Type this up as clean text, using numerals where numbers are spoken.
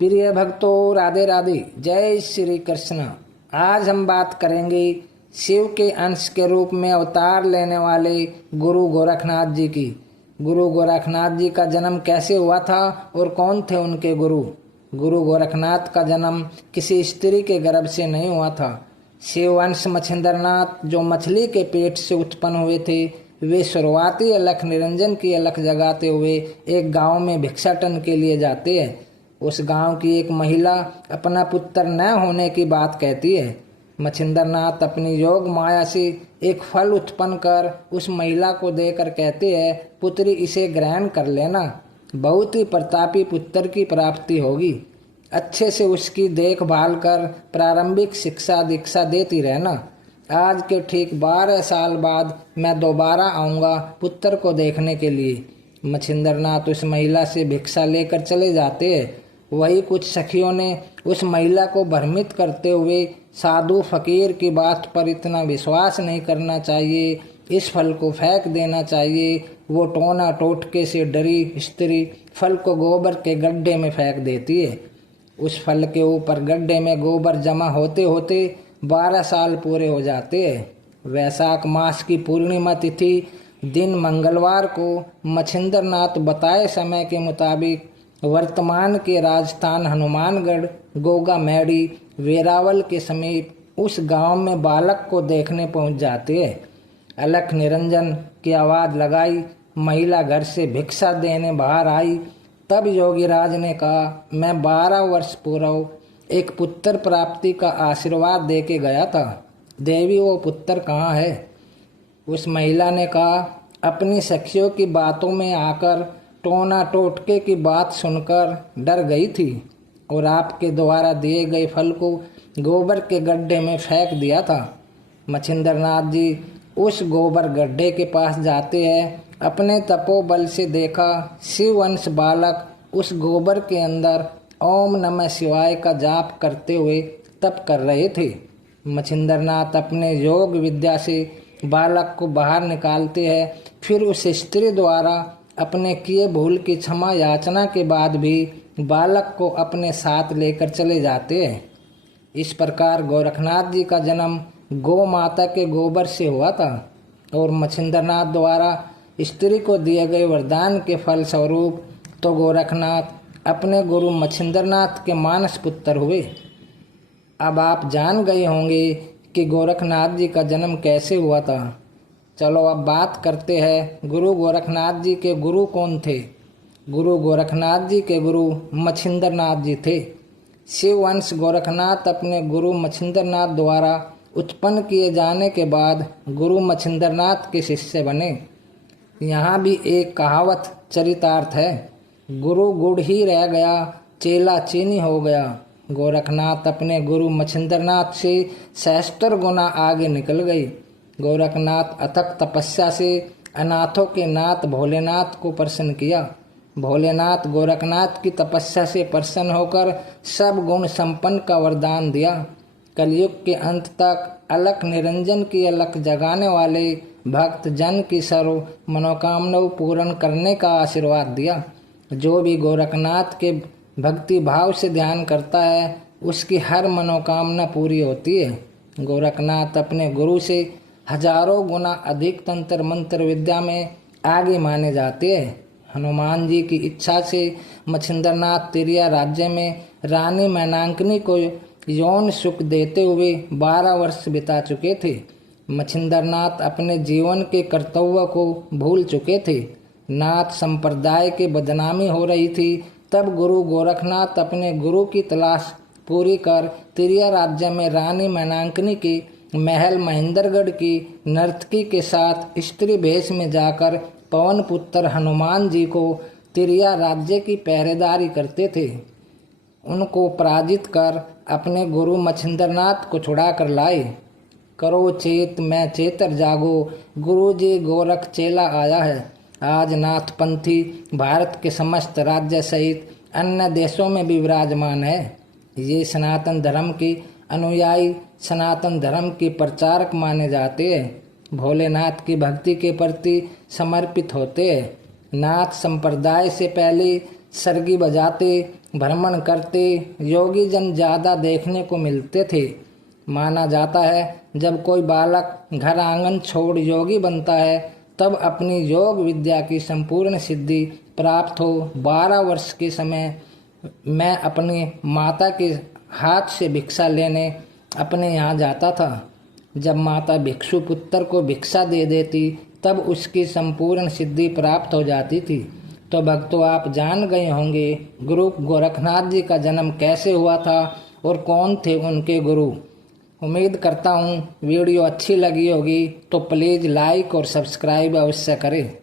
प्रिय भक्तों, राधे राधे, जय श्री कृष्ण। आज हम बात करेंगे शिव के अंश के रूप में अवतार लेने वाले गुरु गोरखनाथ जी की। गुरु गोरखनाथ जी का जन्म कैसे हुआ था और कौन थे उनके गुरु। गुरु गोरखनाथ का जन्म किसी स्त्री के गर्भ से नहीं हुआ था। शिववंश मच्छिंद्रनाथ जो मछली के पेट से उत्पन्न हुए थे, वे शुरुआती अलख निरंजन की अलख जगाते हुए एक गांव में भिक्षाटन के लिए जाते हैं। उस गांव की एक महिला अपना पुत्र न होने की बात कहती है। मच्छिंद्रनाथ अपनी योग माया से एक फल उत्पन्न कर उस महिला को देकर कहते हैं, पुत्री इसे ग्रहण कर लेना, बहुत ही प्रतापी पुत्र की प्राप्ति होगी। अच्छे से उसकी देखभाल कर प्रारंभिक शिक्षा दीक्षा देती रहना। आज के ठीक 12 साल बाद मैं दोबारा आऊँगा पुत्र को देखने के लिए। मच्छिंद्रनाथ उस महिला से भिक्षा लेकर चले जाते हैं। वही कुछ सखियों ने उस महिला को भ्रमित करते हुए, साधु फकीर की बात पर इतना विश्वास नहीं करना चाहिए, इस फल को फेंक देना चाहिए। वो टोना टोटके से डरी स्त्री फल को गोबर के गड्ढे में फेंक देती है। उस फल के ऊपर गड्ढे में गोबर जमा होते होते 12 साल पूरे हो जाते हैं। वैशाख मास की पूर्णिमा तिथि दिन मंगलवार को मच्छिंद्रनाथ बताए समय के मुताबिक वर्तमान के राजस्थान हनुमानगढ़ गोगा मैड़ी वेरावल के समीप उस गांव में बालक को देखने पहुंच जाते हैं। अलख निरंजन की आवाज़ लगाई, महिला घर से भिक्षा देने बाहर आई। तब योगीराज ने कहा, मैं 12 वर्ष पूर्व एक पुत्र प्राप्ति का आशीर्वाद दे के गया था, देवी वो पुत्र कहाँ है। उस महिला ने कहा, अपनी सखियों की बातों में आकर टोना टोटके की बात सुनकर डर गई थी और आपके द्वारा दिए गए फल को गोबर के गड्ढे में फेंक दिया था। मच्छिंद्रनाथ जी उस गोबर गड्ढे के पास जाते हैं। अपने तपोबल से देखा शिववंश बालक उस गोबर के अंदर ओम नमः शिवाय का जाप करते हुए तप कर रहे थे। मच्छिंद्रनाथ अपने योग विद्या से बालक को बाहर निकालते हैं। फिर उस स्त्री द्वारा अपने किए भूल की क्षमा याचना के बाद भी बालक को अपने साथ लेकर चले जाते हैं। इस प्रकार गोरखनाथ जी का जन्म गौ माता के गोबर से हुआ था और मच्छिंद्रनाथ द्वारा स्त्री को दिए गए वरदान के फल स्वरूप तो गोरखनाथ अपने गुरु मच्छिंद्रनाथ के मानस पुत्र हुए। अब आप जान गए होंगे कि गोरखनाथ जी का जन्म कैसे हुआ था। चलो अब बात करते हैं गुरु गोरखनाथ जी के गुरु कौन थे। गुरु गोरखनाथ जी के गुरु मच्छिंद्रनाथ जी थे। शिववंश गोरखनाथ अपने गुरु मच्छिंद्रनाथ द्वारा उत्पन्न किए जाने के बाद गुरु मच्छिंद्रनाथ के शिष्य बने। यहाँ भी एक कहावत चरितार्थ है, गुरु गुड़ ही रह गया, चेला चीनी हो गया। गोरखनाथ अपने गुरु मच्छिंद्रनाथ से सहस्त्र गुना आगे निकल गए। गोरखनाथ अथक तपस्या से अनाथों के नाथ भोलेनाथ को प्रसन्न किया। भोलेनाथ गोरखनाथ की तपस्या से प्रसन्न होकर सब गुण संपन्न का वरदान दिया। कलयुग के अंत तक अलख निरंजन की अलख जगाने वाले भक्त जन की सर्व मनोकामनाओं पूर्ण करने का आशीर्वाद दिया। जो भी गोरखनाथ के भक्ति भाव से ध्यान करता है उसकी हर मनोकामना पूरी होती है। गोरखनाथ अपने गुरु से हजारों गुना अधिक तंत्र मंत्र विद्या में आगे माने जाते हैं। हनुमान जी की इच्छा से मच्छिंद्रनाथ तिरिया राज्य में रानी मैनांकनी को यौन सुख देते हुए 12 वर्ष बिता चुके थे। मच्छिंद्रनाथ अपने जीवन के कर्तव्य को भूल चुके थे। नाथ संप्रदाय की बदनामी हो रही थी। तब गुरु गोरखनाथ अपने गुरु की तलाश पूरी कर तिरिया राज्य में रानी मैनांकनी के महल महेंद्रगढ़ की नर्तकी के साथ स्त्री भेष में जाकर पवन पुत्र हनुमान जी को तिरिया राज्य की पहरेदारी करते थे। उनको पराजित कर अपने गुरु मच्छिंद्रनाथ को छुड़ा कर लाए। करो चेत मैं चेतर जागो, गुरु जी गोरख चेला आया है। आज नाथपंथी भारत के समस्त राज्य सहित अन्य देशों में भी विराजमान है। ये सनातन धर्म के अनुयायी सनातन धर्म के प्रचारक माने जाते हैं। भोलेनाथ की भक्ति के प्रति समर्पित होते हैं। नाथ संप्रदाय से पहले सरगी बजाते भ्रमण करते योगी जन ज़्यादा देखने को मिलते थे। माना जाता है जब कोई बालक घर आंगन छोड़ योगी बनता है तब अपनी योग विद्या की संपूर्ण सिद्धि प्राप्त हो। 12 वर्ष के समय मैं अपनी माता के हाथ से भिक्षा लेने अपने यहाँ जाता था। जब माता भिक्षु पुत्र को भिक्षा दे देती तब उसकी संपूर्ण सिद्धि प्राप्त हो जाती थी। तो भक्तों, आप जान गए होंगे गुरु गोरखनाथ जी का जन्म कैसे हुआ था और कौन थे उनके गुरु। उम्मीद करता हूँ वीडियो अच्छी लगी होगी, तो प्लीज़ लाइक और सब्सक्राइब अवश्य करें।